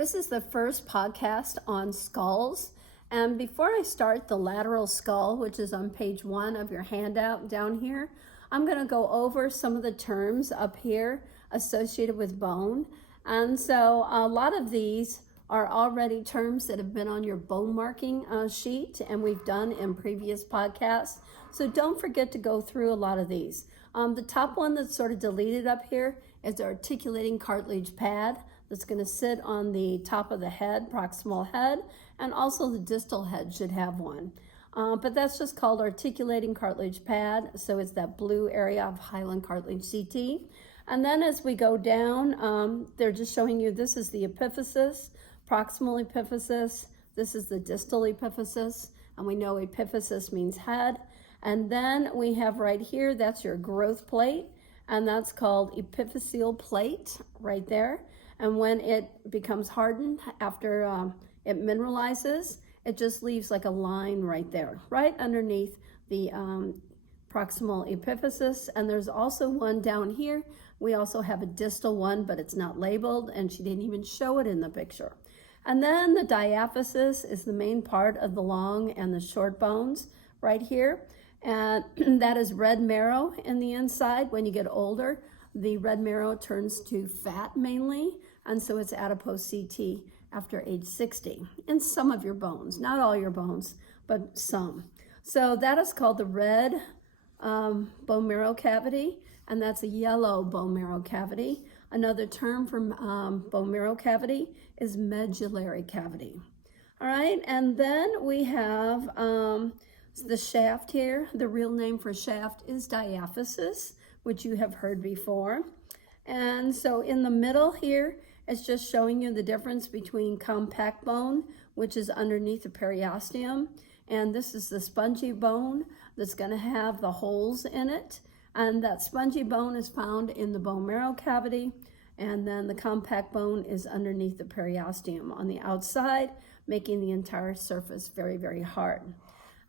This is the first podcast on skulls. And before I start the lateral skull, which is on page 1 of your handout down here, I'm going to go over some of the terms up here associated with bone. And so a lot of these are already terms that have been on your bone marking sheet and we've done in previous podcasts. So don't forget to go through a lot of these. The top one that's sort of deleted up here is the articulating cartilage pad that's going to sit on the top of the head, proximal head, and also the distal head should have one. But that's just called articulating cartilage pad. So it's that blue area of hyaline cartilage CT. And then as we go down, they're just showing you this is the epiphysis, proximal epiphysis. This is the distal epiphysis. And we know epiphysis means head. And then we have right here, that's your growth plate. And that's called epiphyseal plate right there. And when it becomes hardened after it mineralizes, it just leaves like a line right there, right underneath the proximal epiphysis. And there's also one down here. We also have a distal one, but it's not labeled, and she didn't even show it in the picture. And then the diaphysis is the main part of the long and the short bones right here. And that is red marrow in the inside. When you get older, the red marrow turns to fat mainly, and so it's adipose CT after age 60 in some of your bones, not all your bones, but some. So that is called the red bone marrow cavity, and that's a yellow bone marrow cavity. Another term for bone marrow cavity is medullary cavity. All right, and then we have the shaft here. The real name for shaft is diaphysis, which you have heard before. And so in the middle here, it's just showing you the difference between compact bone, which is underneath the periosteum, and this is the spongy bone that's going to have the holes in it. And that spongy bone is found in the bone marrow cavity, and then the compact bone is underneath the periosteum on the outside, making the entire surface very, very hard.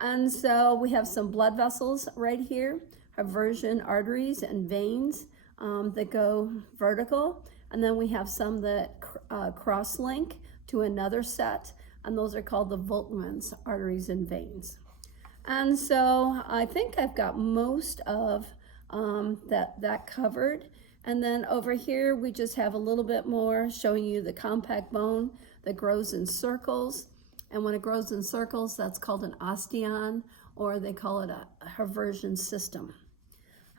And so we have some blood vessels right here, haversian arteries and veins that go vertical. And then we have some that cross-link to another set, and those are called the Volkmann's arteries and veins. And so I think I've got most of that covered. And then over here, we just have a little bit more showing you the compact bone that grows in circles. And when it grows in circles, that's called an osteon, or they call it a haversian system.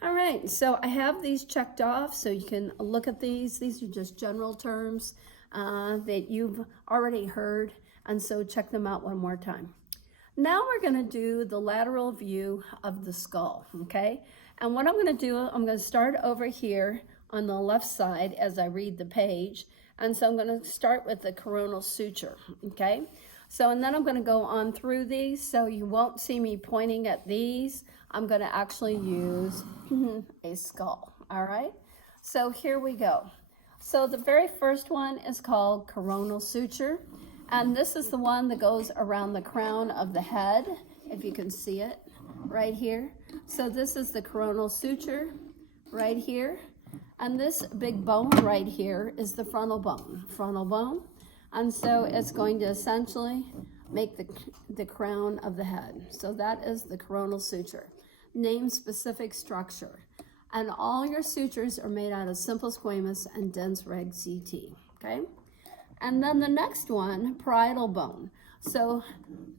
All right, so I have these checked off so you can look at these. These are just general terms that you've already heard, and so check them out one more time. Now we're going to do the lateral view of the skull, okay? And what I'm going to do, I'm going to start over here on the left side as I read the page. And so I'm going to start with the coronal suture, okay? So, and then I'm going to go on through these, so you won't see me pointing at these. I'm going to actually use a skull, all right? So here we go. So the very first one is called coronal suture, and this is the one that goes around the crown of the head, if you can see it right here. So this is the coronal suture right here, and this big bone right here is the frontal bone. And so it's going to essentially make the crown of the head. So that is the coronal suture. Name specific structure. And all your sutures are made out of simple squamous and dense reg CT, okay? And then the next one, parietal bone. So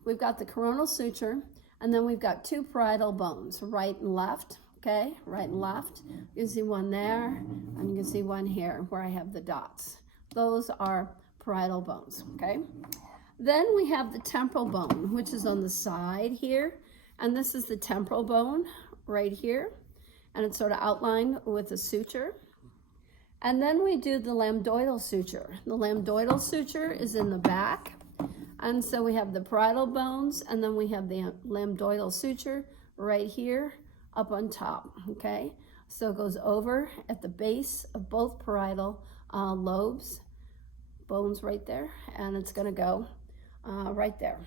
we've got the coronal suture, and then we've got two parietal bones, right and left, okay? Right and left. You can see one there, and you can see one here where I have the dots. Those are parietal bones, okay? Then we have the temporal bone, which is on the side here, and this is the temporal bone right here, and it's sort of outlined with a suture. And then we do the lambdoidal suture. The lambdoidal suture is in the back, and so we have the parietal bones, and then we have the lambdoidal suture right here up on top, okay? So it goes over at the base of both parietal lobes, bones right there, and it's going to go right there.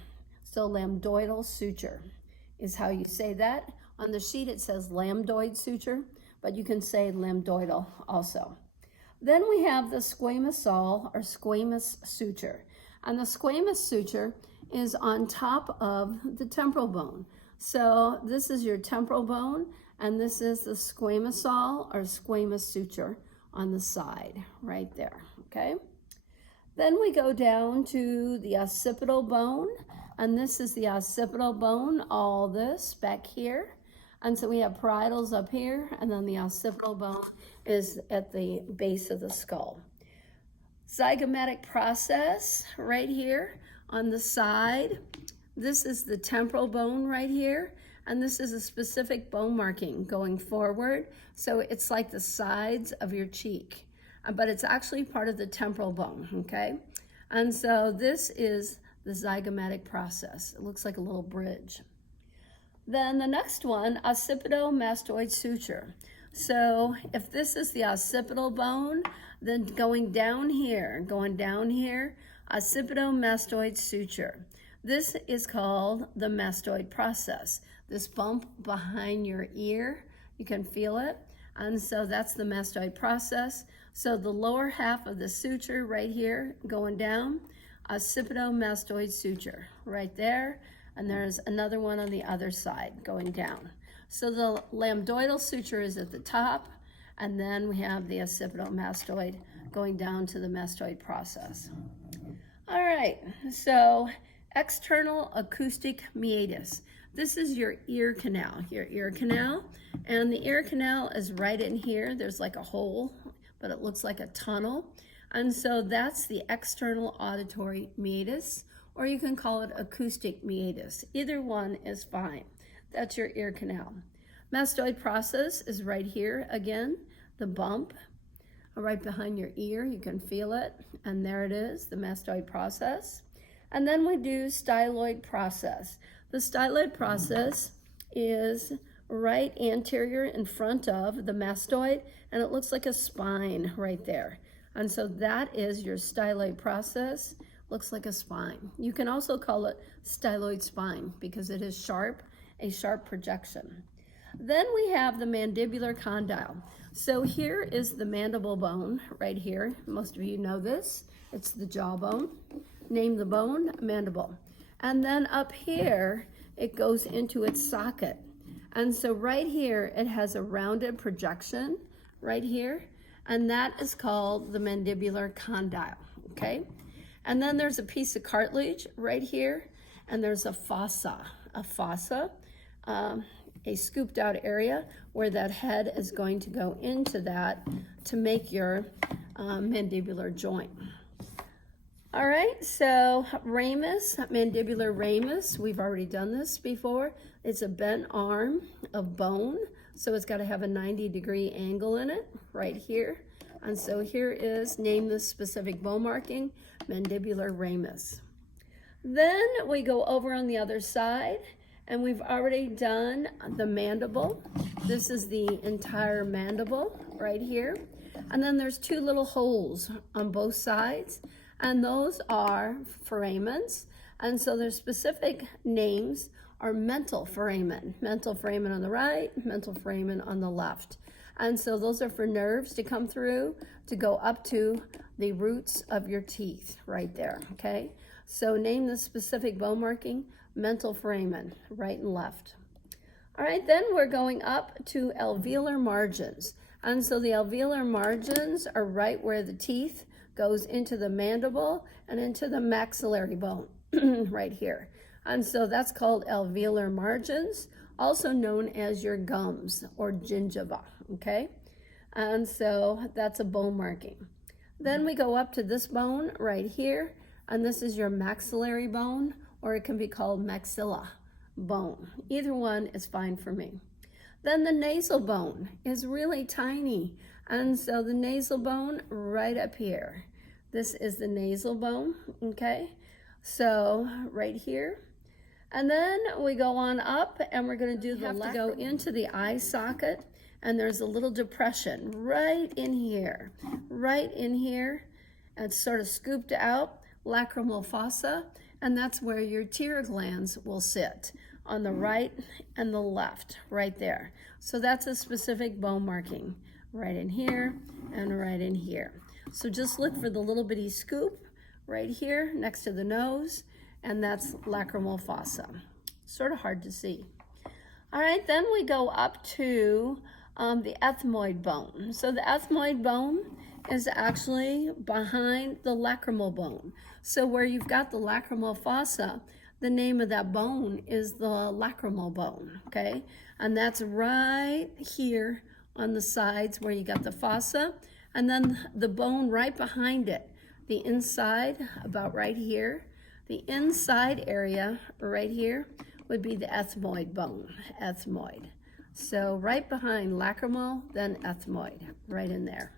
So lambdoidal suture is how you say that. On the sheet it says lambdoid suture, but you can say lambdoidal also. Then we have the squamous saw or squamous suture. And the squamous suture is on top of the temporal bone. So this is your temporal bone, and this is the squamous saw or squamous suture on the side right there, okay? Then we go down to the occipital bone, and this is the occipital bone, all this back here. And so we have parietals up here, and then the occipital bone is at the base of the skull. Zygomatic process right here on the side. This is the temporal bone right here, and this is a specific bone marking going forward. So it's like the sides of your cheek, but it's actually part of the temporal bone, okay? And so this is the zygomatic process. It looks like a little bridge. Then the next one, occipitomastoid suture. So if this is the occipital bone, then going down here, occipitomastoid suture. This is called the mastoid process. This bump behind your ear, you can feel it. And so that's the mastoid process. So the lower half of the suture right here going down, occipitomastoid suture right there. And there's another one on the other side going down. So the lambdoidal suture is at the top, and then we have the occipitomastoid going down to the mastoid process. All right, so external acoustic meatus. This is your ear canal, and the ear canal is right in here. There's like a hole, but it looks like a tunnel. And so that's the external auditory meatus, or you can call it acoustic meatus. Either one is fine. That's your ear canal. Mastoid process is right here again, the bump right behind your ear. You can feel it, and there it is, the mastoid process. And then we do styloid process. The styloid process is right anterior in front of the mastoid, and it looks like a spine right there. And so that is your styloid process. Looks like a spine. You can also call it styloid spine because it is sharp, a sharp projection. Then we have the mandibular condyle. So here is the mandible bone right here. Most of you know this. It's the jawbone. Name the bone, mandible. And then up here, it goes into its socket. And so right here, it has a rounded projection right here, and that is called the mandibular condyle, okay? And then there's a piece of cartilage right here, and there's a fossa, a scooped out area where that head is going to go into that to make your mandibular joint. All right, so ramus, mandibular ramus, we've already done this before. It's a bent arm of bone, so it's got to have a 90-degree angle in it right here. And so here is, name this specific bone marking, mandibular ramus. Then we go over on the other side, and we've already done the mandible. This is the entire mandible right here. And then there's two little holes on both sides, and those are foramens. And so their specific names are mental foramen on the right, mental foramen on the left. And so those are for nerves to come through to go up to the roots of your teeth right there, okay? So name the specific bone marking, mental foramen, right and left. All right, then we're going up to alveolar margins. And so the alveolar margins are right where the teeth goes into the mandible and into the maxillary bone right here. And so that's called alveolar margins, also known as your gums or gingiva, okay? And so that's a bone marking. Then we go up to this bone right here, and this is your maxillary bone, or it can be called maxilla bone. Either one is fine for me. Then the nasal bone is really tiny, and so the nasal bone right up here. This is the nasal bone, okay? So right here. And then we go on up, and we're going to do the left. Go into the eye socket, and there's a little depression right in here. And it's sort of scooped out, lacrimal fossa, and that's where your tear glands will sit, on the right and the left, right there. So that's a specific bone marking, right in here, and right in here. So just look for the little bitty scoop right here next to the nose, and that's lacrimal fossa. Sort of hard to see. All right, then we go up to the ethmoid bone. So the ethmoid bone is actually behind the lacrimal bone. So where you've got the lacrimal fossa, the name of that bone is the lacrimal bone, okay? And that's right here on the sides where you got the fossa, and then the bone right behind it, the inside, about right here, the inside area right here would be the ethmoid bone, ethmoid. So right behind lacrimal, then ethmoid, right in there.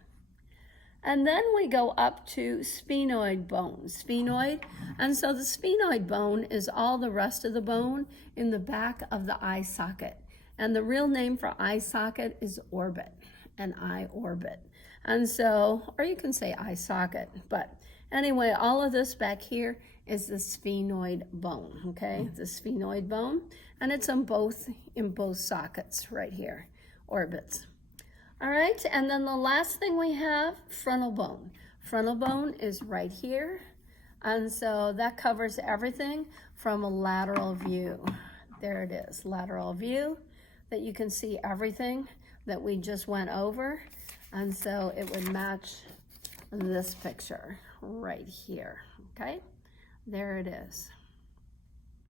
And then we go up to sphenoid bone, sphenoid. And so the sphenoid bone is all the rest of the bone in the back of the eye socket. And the real name for eye socket is orbit, an eye orbit. And so, or you can say eye socket, but anyway, all of this back here is the sphenoid bone, okay? The sphenoid bone, and it's in both sockets right here, orbits. All right, and then the last thing we have, frontal bone. Frontal bone is right here, and so that covers everything from a lateral view. There it is, lateral view, that you can see everything that we just went over, and so it would match this picture right here, okay? There it is.